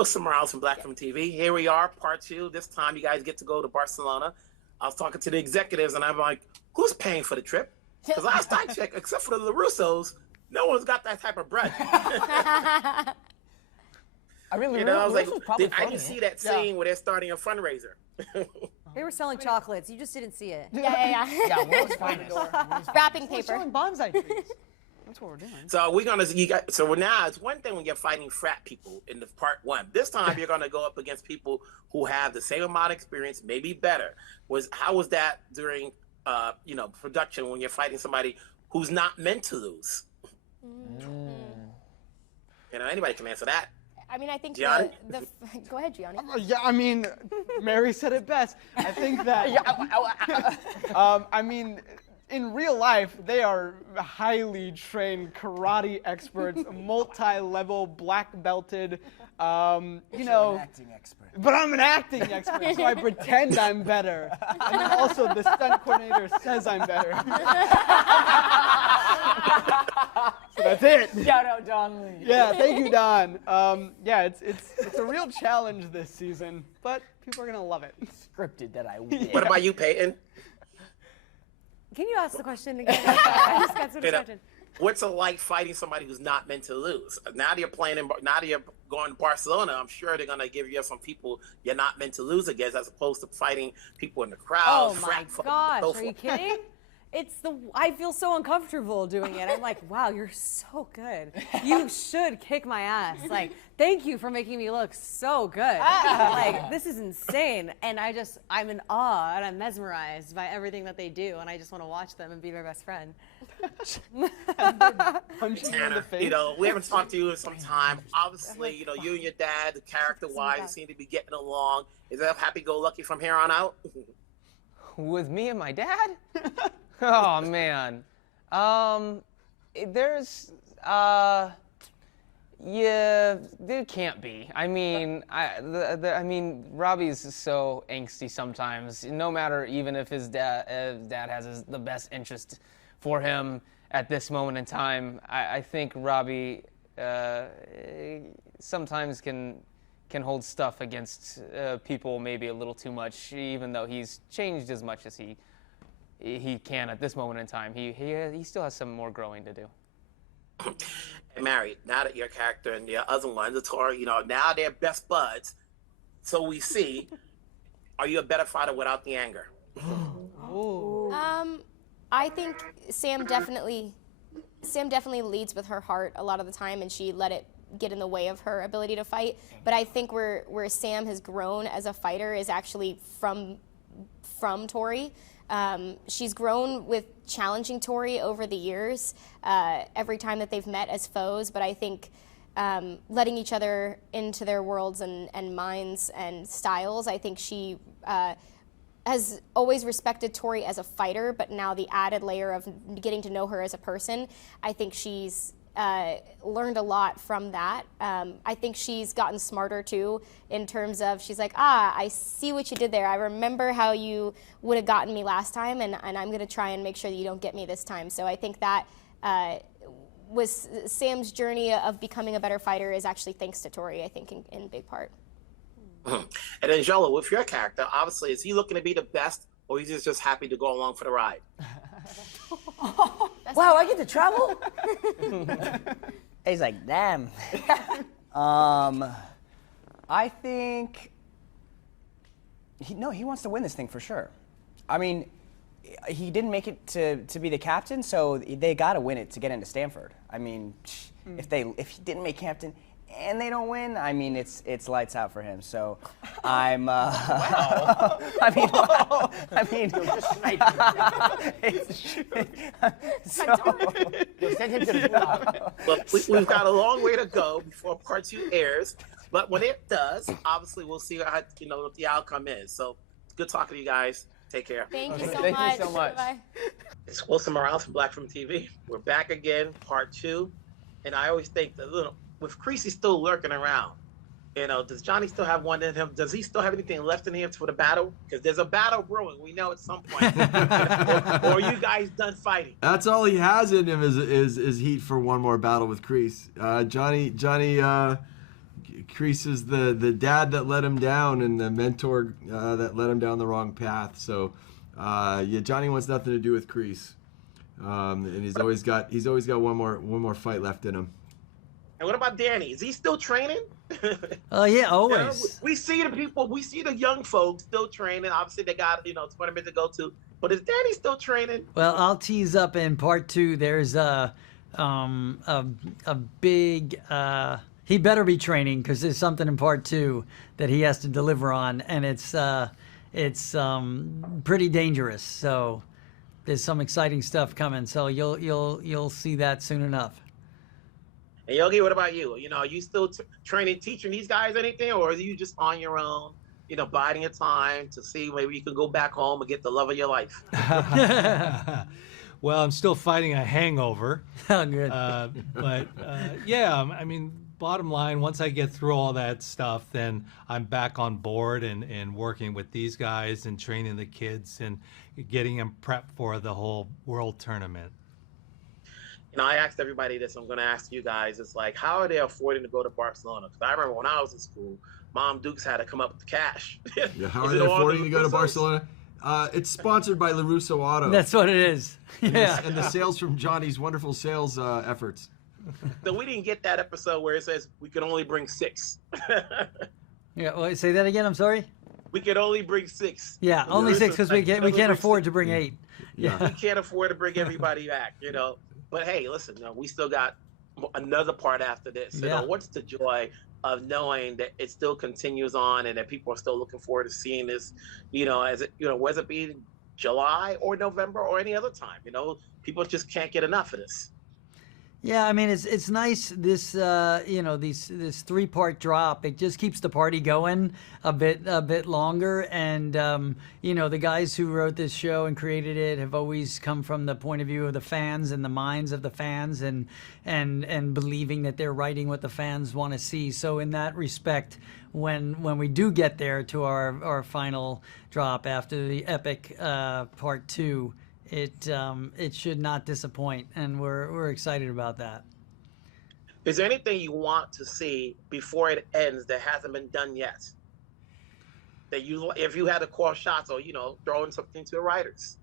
Wilson Morales from Black Film TV. Here we are, part 2. This time you guys get to go to Barcelona. I was talking to the executives and I'm like, who's paying for the trip? Because last I checked, except for the LaRussos, no one's got that type of bread. I really, I was like, I didn't funny, see that scene where they're starting a fundraiser. They were selling chocolates. You just didn't see it. Yeah, world's finest. Wrapping We're paper. selling bonsai trees. That's what we're doing. So we're gonna, now it's one thing when you're fighting frat people in the part 1. This time you're gonna go up against people who have the same amount of experience, maybe better. How was that during, production when you're fighting somebody who's not meant to lose? Anybody can answer that. I mean, I think Gianni? Go ahead, Gianni. Yeah, I mean, Mary said it best. I think that, I mean, in real life, they are highly trained karate experts, multi-level, black belted, An acting expert. But I'm an acting expert, so I pretend I'm better. And then also the stunt coordinator says I'm better. So that's it. Shout out Don Lee. Yeah, thank you, Don. It's a real challenge this season, but people are gonna love it. Scripted that I win. What about you, Peyton? Can you ask the question again? I just got so distracted. What's it like fighting somebody who's not meant to lose? Now that you're now that you're going to Barcelona, I'm sure they're gonna give you some people you're not meant to lose against, as opposed to fighting people in the crowd. Oh my gosh, are you kidding? I feel so uncomfortable doing it. I'm like, wow, you're so good. You should kick my ass. Like, thank you for making me look so good. Like, this is insane. And I'm in awe and I'm mesmerized by everything that they do. And I just want to watch them and be their best friend. Tanner, we haven't talked to you in some time. Obviously, you and your dad, the character-wise, seem to be getting along. Is that happy-go-lucky from here on out? With me and my dad? Oh man, there's there can't be. I mean, I mean, Robbie's so angsty sometimes. No matter, even if his dad has the best interest for him at this moment in time, I think Robbie sometimes can hold stuff against people maybe a little too much, even though he's changed as much as he can at this moment in time. He still has some more growing to do. And Mary, now that your character and the other one, the Tory, now they're best buds. So we see, are you a better fighter without the anger? I think Sam definitely leads with her heart a lot of the time, and she let it get in the way of her ability to fight. But I think where Sam has grown as a fighter is actually from Tory. She's grown with challenging Tory over the years, every time that they've met as foes, but I think letting each other into their worlds and minds and styles, I think she has always respected Tory as a fighter, but now the added layer of getting to know her as a person, I think she's learned a lot from that. I think she's gotten smarter too, in terms of she's like, I see what you did there. I remember how you would have gotten me last time, and I'm going to try and make sure that you don't get me this time. So I think that was Sam's journey of becoming a better fighter is actually thanks to Tory, I think, in big part. And then Xolo, with your character, obviously, is he looking to be the best, or he's just happy to go along for the ride? Wow, I get to travel? He's like, damn. I think he wants to win this thing for sure. I mean, he didn't make it to be the captain, so they got to win it to get into Stanford. I mean, if he didn't make captain and they don't win, I mean, it's lights out for him. So I'm Wow. I mean You'll send him to the gulag. Look, we've got a long way to go before part 2 airs, but when it does, obviously we'll see how, what the outcome is. So good talking to you guys. Take care. Thank you so Thank much. you so much. Bye. It's Wilson Morales from Black Film TV. We're back again, part 2, and I always think that with Creasy still lurking around, does Johnny still have one in him? Does he still have anything left in him for the battle? Because there's a battle brewing. We know at some point. or are you guys done fighting? That's all he has in him is heat for one more battle with Kreese. Johnny Kreese is the dad that let him down and the mentor that led him down the wrong path. So, yeah, Johnny wants nothing to do with Kreese, and he's always got one more fight left in him. And what about Danny? Is he still training? Oh yeah, always. You know, we see the young folks still training. Obviously, they got tournament to go to. But is Danny still training? Well, I'll tease up in part 2. There's a big. He better be training because there's something in part 2 that he has to deliver on, and it's pretty dangerous. So there's some exciting stuff coming. So you'll see that soon enough. And Yogi, what about you? Are you still training, teaching these guys anything, or are you just on your own? Biding your time to see maybe you can go back home and get the love of your life. Well, I'm still fighting a hangover. Oh, good. But yeah, I mean, bottom line, once I get through all that stuff, then I'm back on board and working with these guys and training the kids and getting them prepped for the whole world tournament. I asked everybody this. I'm going to ask you guys. It's like, how are they affording to go to Barcelona? Because I remember when I was in school, Mom Dukes had to come up with the cash. Yeah, how are they affording to go to Barcelona? It's sponsored by LaRusso Auto. That's what it is. Yeah. And the sales from Johnny's wonderful sales efforts. So we didn't get that episode where it says we could only bring 6. Yeah. Well, say that again. I'm sorry. We could only bring 6. Yeah, only 6 because we can't afford to bring 8. Yeah. We can't afford to bring everybody back. But hey, listen, we still got another part after this. Yeah. What's the joy of knowing that it still continues on and that people are still looking forward to seeing this, as it, whether it be July or November or any other time, people just can't get enough of this. Yeah, I mean it's nice this this 3-part drop. It just keeps the party going a bit longer, and the guys who wrote this show and created it have always come from the point of view of the fans and the minds of the fans, and believing that they're writing what the fans want to see. So in that respect, when we do get there to our final drop after the epic part 2. It should not disappoint, and we're excited about that. Is there anything you want to see before it ends that hasn't been done yet? That if you had to call shots or throwing something to the writers?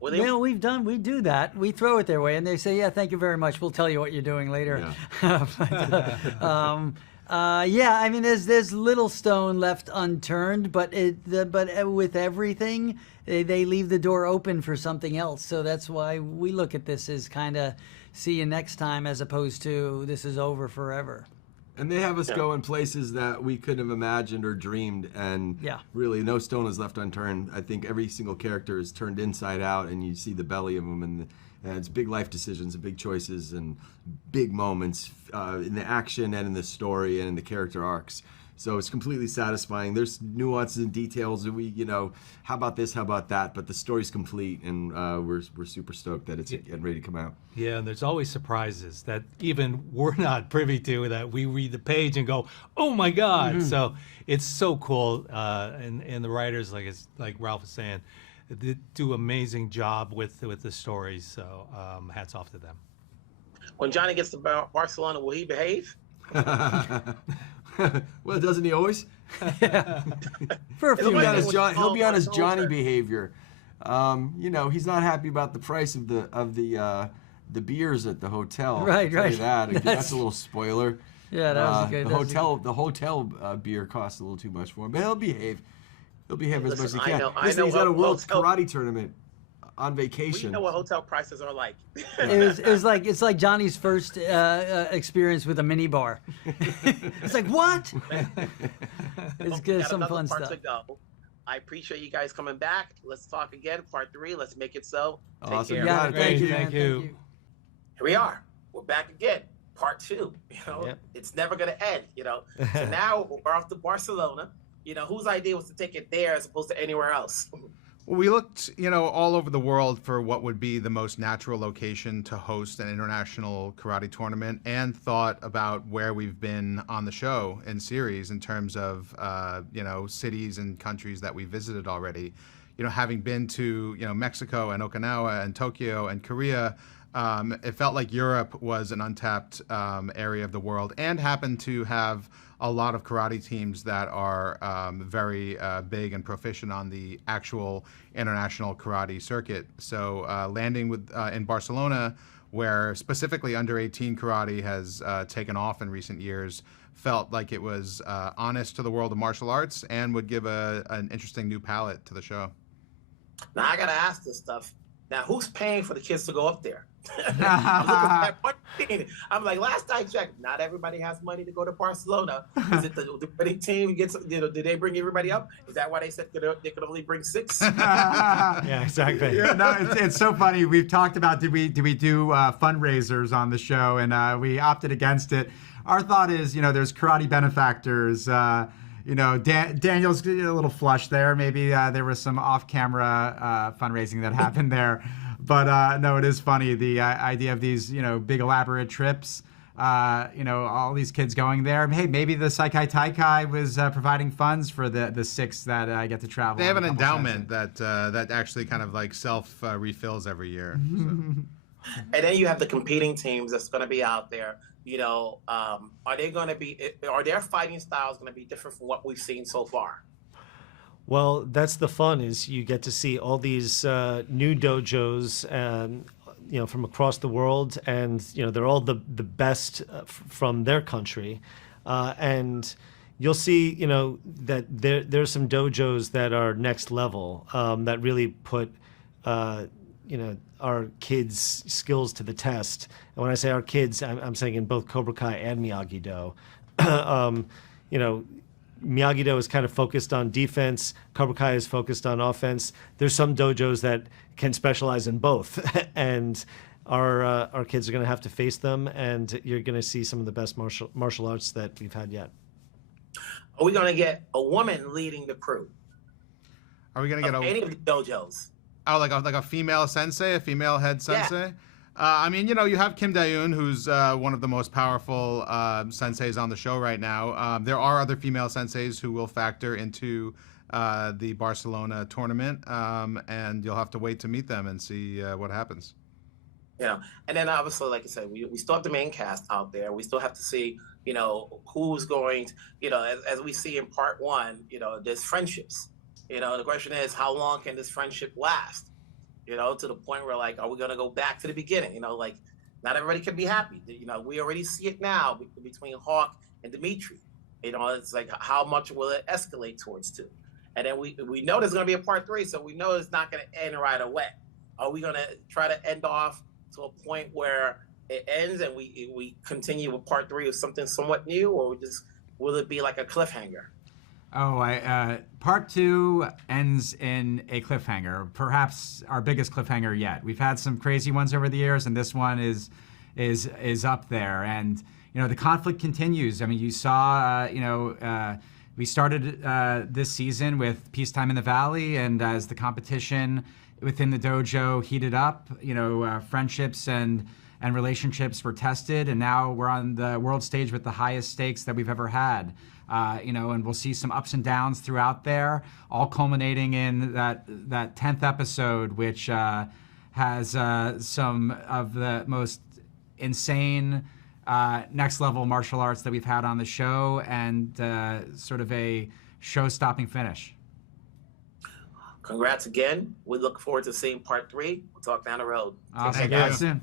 We do that. We throw it their way, and they say, "Yeah, thank you very much. We'll tell you what you're doing later." Yeah. Yeah, I mean, there's little stone left unturned, but with everything, they leave the door open for something else. So that's why we look at this as kind of see you next time, as opposed to this is over forever. And they have us go in places that we couldn't have imagined or dreamed, and really no stone is left unturned. I think every single character is turned inside out, and you see the belly of them, and it's big life decisions and big choices and big moments in the action and in the story and in the character arcs. So it's completely satisfying. There's nuances and details that we, how about this, how about that? But the story's complete, and we're super stoked that it's getting ready to come out. Yeah, and there's always surprises that even we're not privy to, that we read the page and go, oh my God. Mm-hmm. So it's so cool. And the writers, like Ralph was saying, they do amazing job with the stories. So hats off to them. When Johnny gets to Barcelona, will he behave? Well, doesn't he always? For a few minutes. He'll be on his Johnny behavior. He's not happy about the price of the beers at the hotel. Right. That's a little spoiler. Yeah, that was good. The hotel beer costs a little too much for him, but he'll behave. He'll behave as much as he can. I know he's at a world karate tournament on vacation. We know what hotel prices are like. It's like Johnny's first experience with a mini bar. It's like, what? It's good, some fun stuff. I appreciate you guys coming back. Let's talk again, part 3. Let's make it so. Awesome. Take care. Thank you. Here we are. We're back again, part 2. It's never gonna end. So now we're off to Barcelona. Whose idea was to take it there as opposed to anywhere else? Well, we looked, all over the world for what would be the most natural location to host an international karate tournament, and thought about where we've been on the show and series in terms of, cities and countries that we visited already. Having been to, Mexico and Okinawa and Tokyo and Korea, it felt like Europe was an untapped area of the world, and happened to have a lot of karate teams that are very big and proficient on the actual international karate circuit. So landing with in Barcelona, where specifically under 18 karate has taken off in recent years, felt like it was honest to the world of martial arts and would give an interesting new palette to the show. Now I gotta ask this stuff. Now who's paying for the kids to go up there? I'm looking at that one thing. I'm like, last I checked, not everybody has money to go to Barcelona. Is it the winning team gets? Did they bring everybody up? Is that why they said they could only bring 6? Yeah, exactly. Yeah, no, it's so funny. We've talked about did we do fundraisers on the show, and we opted against it. Our thought is, there's karate benefactors. Daniel's a little flush there. Maybe there was some off-camera fundraising that happened there. But no, it is funny, the idea of these, big elaborate trips, all these kids going there. Hey, maybe the Sekai Taikai was providing funds for the 6 that get to travel. They have an endowment that actually kind of like self-refills every year. So. And then you have the competing teams that's going to be out there. Are their fighting styles going to be different from what we've seen so far? Well, that's the fun, is you get to see all these new dojos, from across the world, and they're all the best from their country, and you'll see that there's some dojos that are next level, that really put our kids' skills to the test. And when I say our kids, I'm saying in both Cobra Kai and Miyagi-Do. Miyagi-Do is kind of focused on defense. Cobra Kai is focused on offense. There's some dojos that can specialize in both, and our kids are going to have to face them. And you're going to see some of the best martial arts that we've had yet. Are we going to get a woman leading the crew? Are we going to get any of the dojos? Oh, like a female sensei, a female head sensei? Yeah. You have Kim Dae-Un, who's one of the most powerful senseis on the show right now. There are other female senseis who will factor into the Barcelona tournament, and you'll have to wait to meet them and see what happens. And then obviously, like I said, we still have the main cast out there. We still have to see, who's going to, as we see in part 1, there's friendships. The question is, how long can this friendship last? To the point where, like, are we going to go back to the beginning? Not everybody can be happy. We already see it now between Hawk and Demetri. It's like, how much will it escalate towards to? And then we know there's going to be a part 3, so we know it's not going to end right away. Are we going to try to end off to a point where it ends and we continue with part 3 of something somewhat new, or will it be like a cliffhanger? Oh, part 2 ends in a cliffhanger, perhaps our biggest cliffhanger yet. We've had some crazy ones over the years, and this one is up there. And the conflict continues. I mean, you saw, we started this season with Peacetime in the Valley, and as the competition within the dojo heated up, friendships and relationships were tested, and now we're on the world stage with the highest stakes that we've ever had. And we'll see some ups and downs throughout there, all culminating in that 10th episode, which has some of the most insane next level martial arts that we've had on the show, and sort of a show-stopping finish. Congrats again. We look forward to seeing part 3. We'll talk down the road. Awesome. Soon.